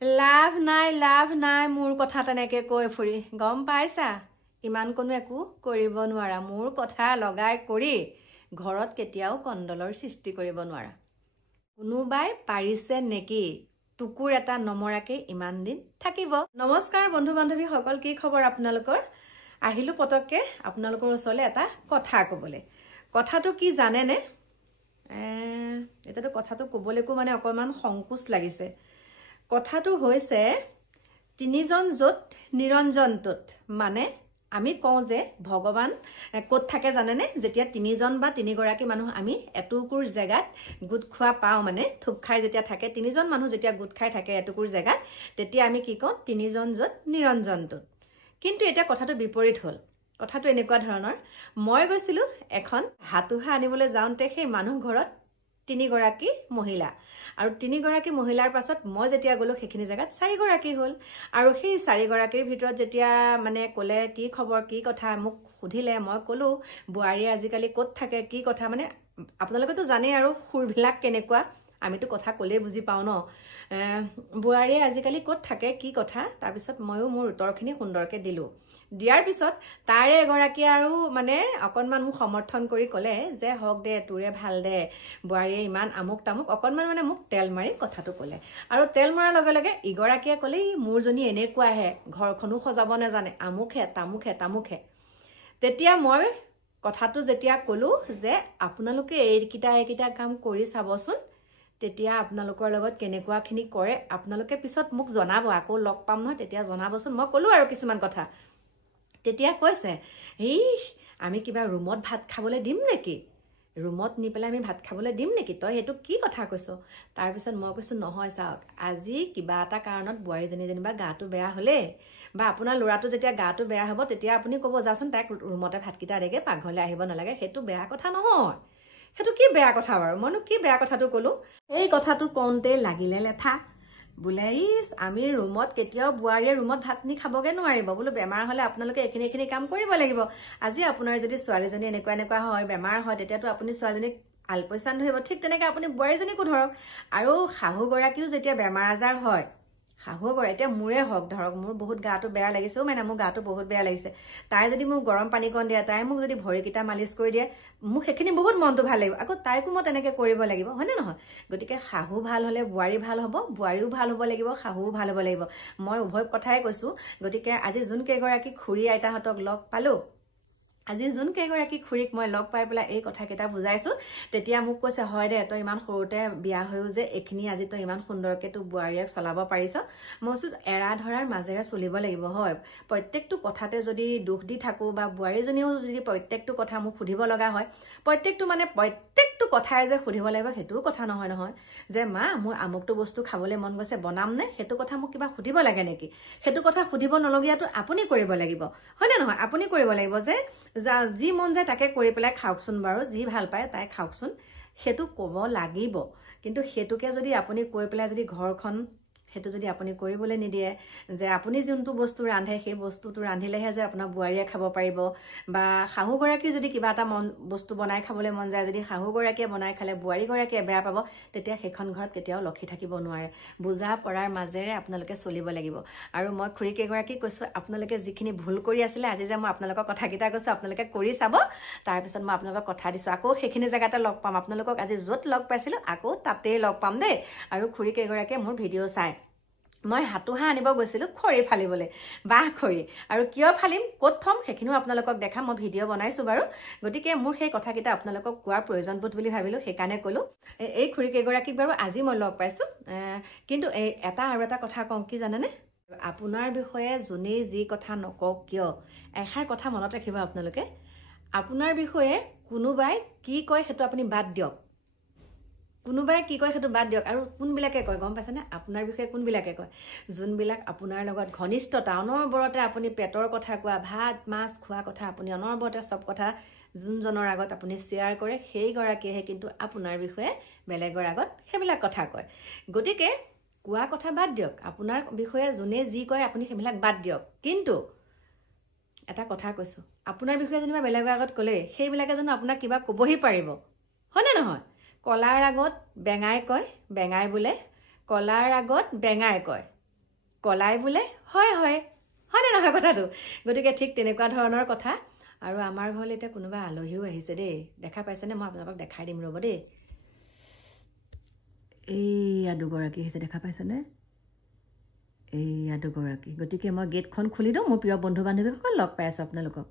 লাভ নাই মোৰ কথা তেনেকে কৈ ফুৰি গম পাইছা ইমান কোনো একো কৰিব নোৱাৰা মোৰ কথা লগাই কৰি ঘৰত কেতিয়াও কণ্ডলৰ সৃষ্টি কৰিব নোৱাৰা কোনোবাই পাৰিছে নেকি টুকুৰ এটা নমৰাকে ইমান দিন থাকিব নমস্কাৰ বন্ধু বান্ধৱী সকল কি খবৰ আপোনালোকৰ আহিলো পতককে আপোনালোকৰ ওচৰলে এটা কথা ক'বলে কথাটো কি জানে নে এটাটো কথাটো ক'বলেকো মানে অকমান সংকোচ লাগিছে কথাটো হৈছে তিনিজন যত নিৰঞ্জনটোত মানে আমি কওঁ যে ভগৱান ক'ত থাকে জানে নে যেতিয়া তিনিজন বা তিনিগৰাকী মানুহ আমি এটুকুৰ জেগাত গুট খোৱা পাও মানে থুপ খাই যেতিয়া থাকে তিনিজন মানুহ যেতিয়া গুট খাই থাকে এটুকুৰ জেগাত তেতিয়া আমি কি কওঁ তিনিজন যত নিৰঞ্জনটোত কিন্তু এটা কথাটো বিপৰীত হ'ল কথাটো এনেকুৱা ধৰণৰ মই গৈছিলো এখন হাতুহা আনিবলৈ যাওঁতে সেই মানুহ ঘৰত তিনিগৰাকী মহিলা আৰু তিনিগৰাকী মহিলাৰ পাছত মই যেতিয়া গলো সেইখিনি জায়গাত চাৰিগৰাকী হ'ল আৰু সেই চাৰিগৰাকীৰ ভিতৰত যেতিয়া মানে ক'লে কি খবৰ কি কথা মোক সুধিলে মই ক'লো বুৱাৰীয়ে আজিকালি ক'ত থাকে কি কথা মানে আপোনালোকেতো জানে আৰু সুৰবিলাক কেনেকুৱা আমিতো কথা ক'লে বুজি পাও ন বুৱাৰীয়ে আজিকালি ক'ত থাকে কি কথা তাৰ পিছত ময়ো মোৰ উত্তৰখিনি সুন্দৰকে দিলো দিয়াৰ পিছত তাৰে এগৰাকী আৰু মানে অকনমান মোক সমৰ্থন কৰি ক'লে যে হক দে তোৰে ভাল দে বুৱাৰীয়ে ইমান আমুক তামুক অকনমান মানে মোক তেল মাৰি কথাটো ক'লে আৰু তেল মৰাৰ লগে লগে ইগৰাকীয়ে ক'লে মোৰজনী এনেকুৱাহে ঘৰখনো সজাব নাজানে আমুকহে তামুকহে তেতিয়া মই কথাটো যেতিয়া ক'লো যে আপোনালোকে এইকিটা কাম কৰি চাবচোন তেতিয়া আপোনালোকৰ লগত কেনেকুৱাখিনি কৰে আপোনালোকে পিছত মোক জনাব আকৌ লগ পাম নহয় তেতিয়া জনাবচোন মই ক'লো আৰু কিছুমান কথা তেতিয়া কৈছে এই আমি কিবা ৰুমত ভাত খাবলৈ দিম নেকি ৰুমত নি পেলাই আমি ভাত খাবলৈ দিম নেকি তই এটো কি কথা কৈছ তাৰ পিছত মই কৈছো নহয় চাওক আজি কিবা এটা কাৰণত বুৱাৰীজনী যেনিবা গাটো বেয়া হলে বা আপোনাৰ ল'ৰাটো যেতিয়া গাটো বেয়া হ'ব তেতিয়া আপুনি ক'ব যাচোন তাক ৰুমতে ভাতকিটা দেগে পাকঘৰলৈ আহিব নালাগে সেইটো বেয়া কথা নহয় সেইটো কি বেয়া কথা বাৰু মইনো কি বেয়া কথাটো ক'লো এই কথাটো কওঁতে লাগিলে লেঠা বোলে ইস আমি ৰুমত কেতিয়াও বুৱাৰীয়ে ৰুমত ভাত নি খাবগে নোৱাৰিব বোলো বেমাৰ হলে আপোনালোকে এখিনি কাম কৰিব লাগিব আজি আপোনাৰ যদি ছোৱালীজনী এনেকুৱা হয় বেমাৰ হয় তেতিয়াতো আপুনি ছোৱালীজনীক আলপৈচান ধৰিব ঠিক তেনেকে আপুনি বুৱাৰীজনীকো ধৰক আৰু শাহুগৰাকীও যেতিয়া বেমাৰ আজাৰ হয় শাহুগৰা এতিয়া মোৰে হক ধৰক মোৰ বহুত গাটো বেয়া লাগিছে মানে মোৰ গাটো বহুত বেয়া লাগিছে তাই যদি মোক গৰম পানী কণ দিয়ে তাই মোক যদি ভৰিকিটা মালিচ কৰি দিয়ে মোক সেইখিনি বহুত মনটো ভাল লাগিব আকৌ তাইকো মই তেনেকে কৰিব লাগিব হয়নে নহয় গতিকে শাহু ভাল হলে বুৱাৰী ভাল হ'ব বুৱাৰীও ভাল হ'ব লাগিব শাহুও ভাল হ'ব লাগিব মই উভয় কথাই কৈছো গতিকে আজি যোন কেইগৰাকী খুৰী আইতাহঁতক লগ পালো আজি যোন কেইগৰাকী খুৰীক মই লগ পাই পেলাই এই কথাকেইটা বুজাইছো তেতিয়া মোক কৈছে হয় দে তই ইমান সৰুতে বিয়া হৈও যে এখিনি আজি তই ইমান সুন্দৰকে তো বুৱাৰীক চলাব পাৰিছ মইছো এৰা ধৰাৰ মাজেৰে চলিব লাগিব হয় প্ৰত্যেকটো কথাতে যদি দুখ দি থাকো বা বুৱাৰীজনীও যদি প্ৰত্যেকটো কথা মোক সুধিব লগা হয় প্ৰত্যেকটো কথাই যে সুধিব লাগিব হেতুও কথা নহয় যে মা মোৰ আমুকটো বস্তু খাবলৈ মন গৈছে বনাম নে হেতু কথা মোক কিবা সুধিব লাগে নেকি হেতু কথা সুধিব নলগিয়াটো আপুনি কৰিব লাগিব হয় না নহয় আপুনি কৰিব লাগিব যে যি মন যায় তাকে কৰি পেলাই খাওকচোন বাৰু যি ভাল পায় তাই খাওকচোন হেতু ক'ব লাগিব কিন্তু হেতুকে যদি আপুনি কৈ পেলাই যদি ঘৰখন হেতু যদি আপুনি কৰিবলৈ নিদিয়ে যে আপুনি যোনটো বস্তু ৰান্ধে সেই বস্তুটো ৰান্ধিলেহে যে আপোনাৰ বুৱাৰীয়ে খাব পাৰিব বা শাহুগৰাকী যদি কিবা এটা বস্তু বনাই খাবলৈ মন যায় যদি শাহুগৰাকীয়ে বনাই খালে বুৱাৰীগৰাকীয়ে বেয়া পাব তেতিয়া সেইখন ঘৰত কেতিয়াও লক্ষী থাকিব নোৱাৰে বুজা পৰাৰ মাজেৰে আপোনালোকে চলিব লাগিব আৰু মই খুৰী কেইগৰাকী কৈছো আপোনালোকে যিখিনি ভুল কৰি আছিলে আজি যে মই আপোনালোকৰ কথাকিটা কৈছো আপোনালোকে কৰি চাব তাৰ পিছত মই আপোনালোকক কথা দিছো আকৌ সেইখিনি জায়গাতে লগ পাম আপোনালোকক আজি য'ত লগ পাইছিলো আকৌ তাতেই লগ পাম দেই আৰু খুৰী কেইগৰাকীয়ে মোৰ ভিডিঅ' চাই মই হাতুহা আনিব গৈছিলো খৰি ফালিবলৈ বাহ খৰি আৰু কিয় ফালিম ক'ত থম সেইখিনিও আপোনালোকক দেখাম মই ভিডিঅ' বনাইছো বাৰু গতিকে মোৰ সেই কথাকিটা আপোনালোকক কোৱাৰ প্ৰয়োজন বোধ বুলি ভাবিলো সেইকাৰণে ক'লো এই খুৰী কেইগৰাকীক বাৰু আজি মই লগ পাইছো কিন্তু আৰু এটা কথা কওঁ কি জানেনে আপোনাৰ বিষয়ে যোনেই যি কথা নকওক কিয় এষাৰ কথা মনত ৰাখিব আপোনালোকে আপোনাৰ বিষয়ে কোনোবাই কি কয় সেইটো আপুনি বাদ দিয়ক কোনোবাই কি কয় সেইটো বাদ দিয়ক আৰু কোনবিলাকে কয় গম পাইছেনে আপোনাৰ বিষয়ে কোনবিলাকে কয় যোনবিলাক আপোনাৰ লগত ঘনিষ্ঠতা অনবৰতে আপুনি পেটৰ কথা কোৱা ভাত মাছ খোৱা কথা আপুনি অনবৰতে সব কথা যোনজনৰ আগত আপুনি শেয়াৰ কৰে সেই গৰাকীহে কিন্তু আপোনাৰ বিষয়ে বেলেগৰ আগত সেইবিলাক কথা কয় গতিকে কোৱা কথা বাদ দিয়ক আপোনাৰ বিষয়ে যোনে যি কয় আপুনি সেইবিলাক বাদ দিয়ক কিন্তু এটা কথা কৈছো আপোনাৰ বিষয়ে যেনিবা বেলেগৰ আগত ক'লে সেইবিলাকে জানো আপোনাক কিবা ক'বহি পাৰিব হয়নে নহয় কলাৰ আগত বেঙাই কয় বেঙাই বোলে কলাৰ আগত বেঙাই কয় কলাই বোলে হয় হয় হয়নে নহয় কথাটো গতিকে ঠিক তেনেকুৱা ধৰণৰ কথা আৰু আমাৰ ঘৰলৈ এতিয়া কোনোবা আলহীও আহিছে দেই দেখা পাইছেনে মই আপোনালোকক দেখাই দিম ৰ'ব দেই এইয়া দুগৰাকী আহিছে দেখা পাইছেনে এইয়া দুগৰাকী গতিকে মই গেটখন খুলি দিওঁ মোৰ প্ৰিয় বন্ধু বান্ধৱীসকল লগ পাই আছোঁ আপোনালোকক